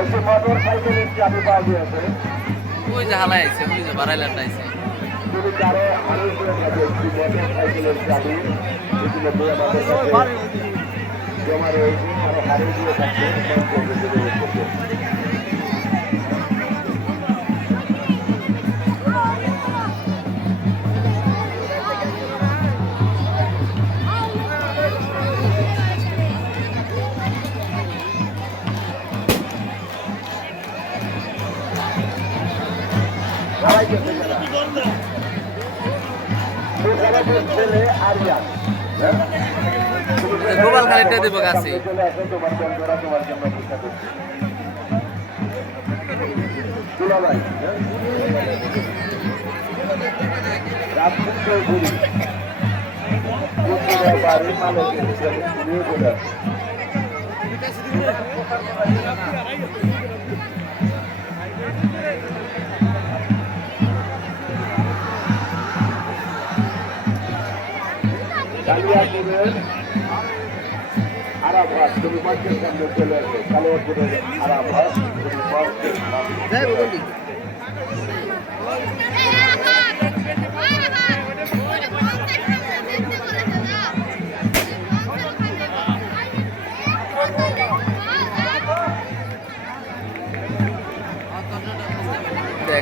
একটি মোটর সাইকেলের চাবি পাওয়া গিয়েছে। ওই যে হালাই আছে, ওই যে বারাইলাটা আছে। যদি কারো আরো একটি মোটর সাইকেলের চাবি ইতিমধ্যে আমাদের কাছে জমা রয়েছে, কারো হারিয়ে দিয়ে থাকবে গোপাল খালিটা দেবো কাছে। কালিয়াপুরের আরাফাত তুমি মার্কেট সামনে চলে আসবে। কালিয়াপুরের আরাফাত তুমি মার্কেট সামনে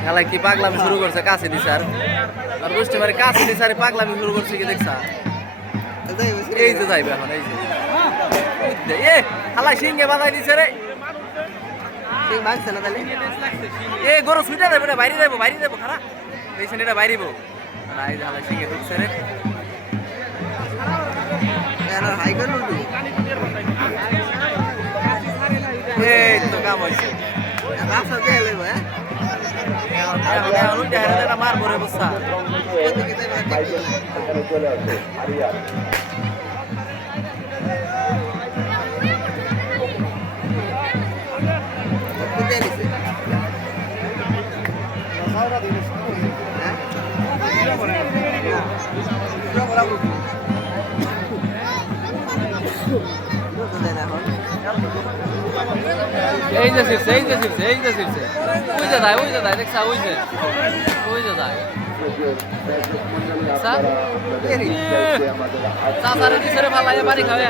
খালা কি পাগলামি শুরু করছে কাছে দি স্যার আর বুঝতে পারে কাছে দি স্যার পাগলামি শুরু করছে কি দেখছা এই যে যাইবে এখন এই যে এ খালা সিংহে বাজাই দিছে রে সিং ভাগছে না তাহলে এ গরু ছুটে যাবে না বাইরে যাবো খারা এই সেটা বাইরেব না এই যে খালা সিংহে ঢুকছে রে এর হাই করলো এই তো কাম হইছে রাস্তা দিয়ে লইব হ্যাঁ মার পরে বসা চলে আসবে হারিয়া এই যে শিবছে ওই যে যায় দেখছা ওই যে যায় চাচারে দিছে ভালাই বাড়ি খাবে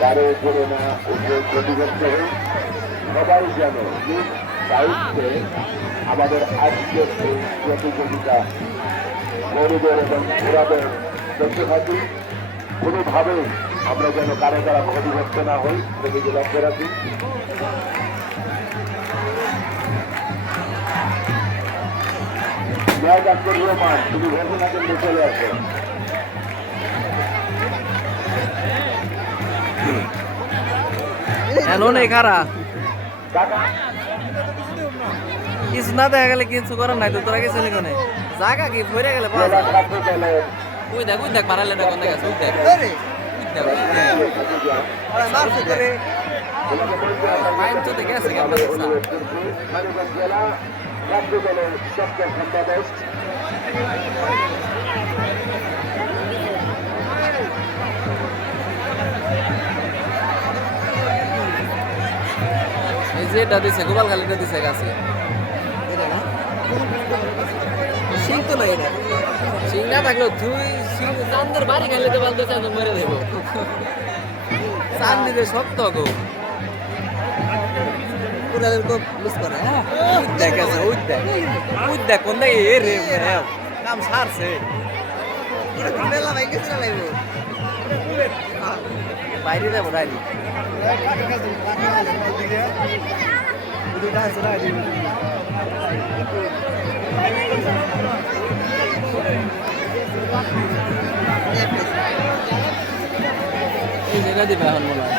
কারো উপরে না উঠে ক্ষতিগ্রস্ত হয়ে সবাই যেন দায়িত্বে আমাদের আজকের এই প্রতিযোগিতা গরুদের এবং ঘোড়াদের দেখতে থাকি। কোনোভাবেই আমরা যেন কারো দ্বারা ক্ষতিগ্রস্ত না হই সেদিকে লক্ষ্য রাখি। ন্যায় ডাক্তারীয় মান তুমি ঘোষণা কেন্দ্রে চলে আসো। হ্যালো নেই খারা কিছু না দেখা গেলে কিছু করার নাই তো তোরা গেছিলি কোনে জায়গা কি ভরে গেলে ওই দেখ মারালে না কোন গেছে ওই দেখ মাইন তো গেছে এই যেটা দিছে গোপাল খালিটা দিছে গাছে সিং তো নাই এটা সিং না থাকলো তুই সিং চান্দের বাড়ি খাইলে তো বলতে চান মেরে দেবো চান দিতে শক্ত গো পুরাদের কো লুস করে হ্যাঁ দেখেছে ওই দেখ কোন দিকে এ রে কাম সারছে পুরো মেলা ভাই গেছে না লাইবো বাইরে যাবো ডাইলি এই জায়গা দিবে এখন মনে হয়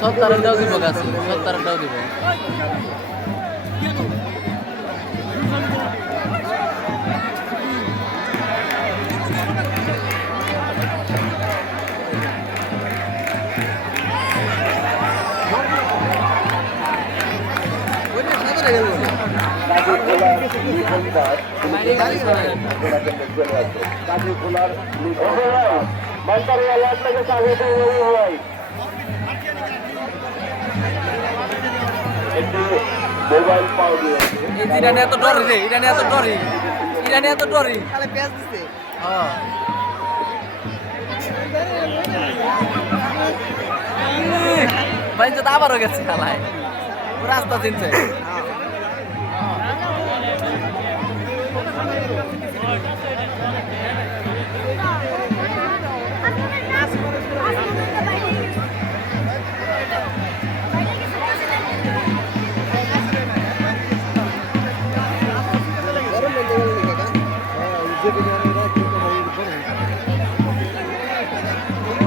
সব তারাটাও দিব গাছে সব তারাটাও দিব এখানকার চলে আসে কাজী খোলার মন্তারি আল্লাহ থেকে স্বাগত ভাই একটু মোবাইল পাওয়া দিয়েছে ইরানি এত ডরি রে ইরানি এত ডরি ইরানি এত ডরি খালি পেঁয়াজ দিছে হ্যাঁ ভাই তো আবারও গেছে খেলায় রাস্তা চিনছে গরম বন্ধ করে দিকে